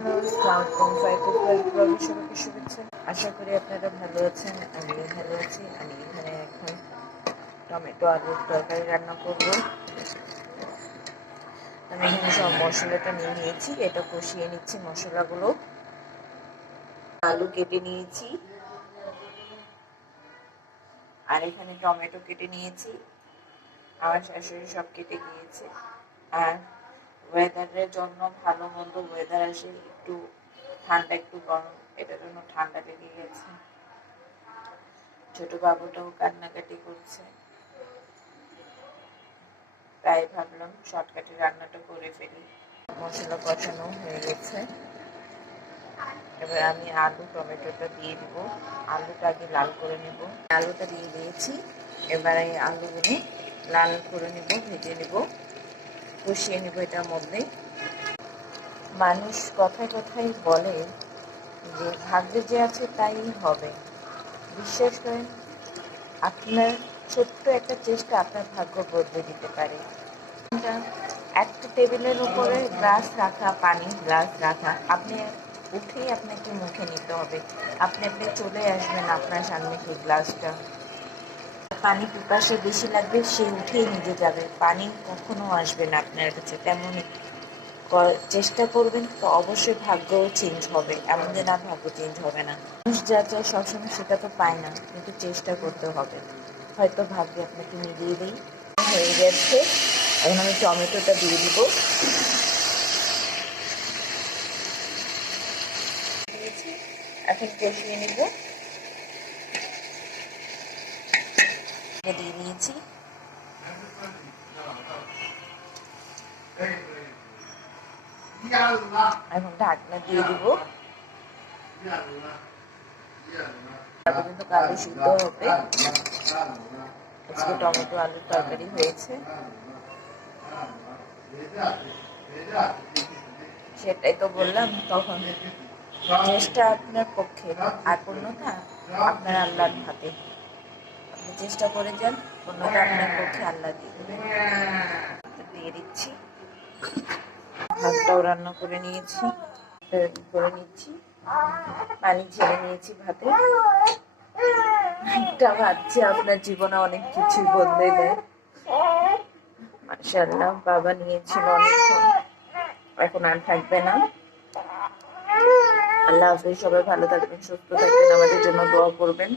সবাইকে শুভেচ্ছা। আশা করি আপনারা ভালো আছেন, আমিও ভালো আছি। আমি এখানে এখন টমেটো আলুর তরকারি রান্না করব। আমি এখানে সব মশলাটা নিয়ে নিয়েছি, এটা কষিয়ে নিচ্ছি মশলাগুলো। আলু কেটে নিয়েছি আর এখানে টমেটো কেটে নিয়েছি। আমার শাশুড়ি সব কেটে গিয়েছে। আর ওয়েদারের জন্য ভালো মন্দ ওয়েদার আসে, একটু ঠান্ডা একটু গরম, এটার জন্য ঠান্ডা লেগে গেছে। ছোট বাবুটাও কান্নাকাটি করছে, তাই ভাবলাম শর্টকাটে রান্নাটা করে ফেলি। মশলা কষানো হয়ে গেছে, এবার আমি আলু টমেটোটা দিয়ে দিব। আলুটা আগে লাল করে নেব। আলুটা দিয়ে দিয়েছি, এবার এই আলুগুলো লাল করে নেব, ভেজে নেব, কষিয়ে নেব এটার মধ্যে। মানুষ কথায় কথায় বলে যে ভাগ্যে যে আছে তাই হবে। বিশ্বাস করেন, আপনার ছোট্ট একটা চেষ্টা আপনার ভাগ্য বদলে দিতে পারে। একটা টেবিলের উপরে গ্লাস রাখা, পানির গ্লাস রাখা, আপনি উঠেই আপনাকে মুখে নিতে হবে। আপনি চলে আসবেন আপনার সামনে সেই গ্লাসটা। পানি পিপাসে বেশি লাগবে, সে উঠেই নিজে যাবে, পানি কখনো আসবে না আপনার কাছে। তেমনই চেষ্টা করবেন তো অবশ্যই ভাগ্য চেঞ্জ হবে। এমন যে না, ভাগ্য চেঞ্জ হবে না। মানুষ যা চায় সবসময় সেটা তো পায় না, কিন্তু চেষ্টা করতে হবে। হয়তো ভাগ্য আপনাকে মিলিয়ে দেই। হয়ে গেছে, এখন আমি টমেটোটা দিয়ে দিব। এখন কষিয়ে নিব। দিয়ে দিয়েছি, এখন ঢাকনা দিয়ে দিব। কিন্তু আলু সিদ্ধ হবে। আজকে টমেটো আলুর তরকারি হয়েছে, সেটাই তো বললাম। তখন চেষ্টা আপনার পক্ষে, আর পূর্ণতা আপনার আল্লাহর হাতে। আপনি চেষ্টা করে যান, পূর্ণতা আপনার পক্ষে আল্লাহ দিয়ে দেবেন। দিয়ে দিচ্ছি, ভাতটাও রান্না করে নিয়েছি, করে নিচ্ছি, পানি ছেড়ে নিয়েছি ভাতে। একটা ভাবছি আপনার জীবনে অনেক কিছুই বদলে দেয়। মাশাআল্লাহ, বাবা নিয়েছিল অনেকক্ষণ, এখন আর থাকবে না। আল্লাহ হাফেজ, সবাই ভালো থাকবেন, সুস্থ থাকবেন, আমাদের জন্য দোয়া করবেন।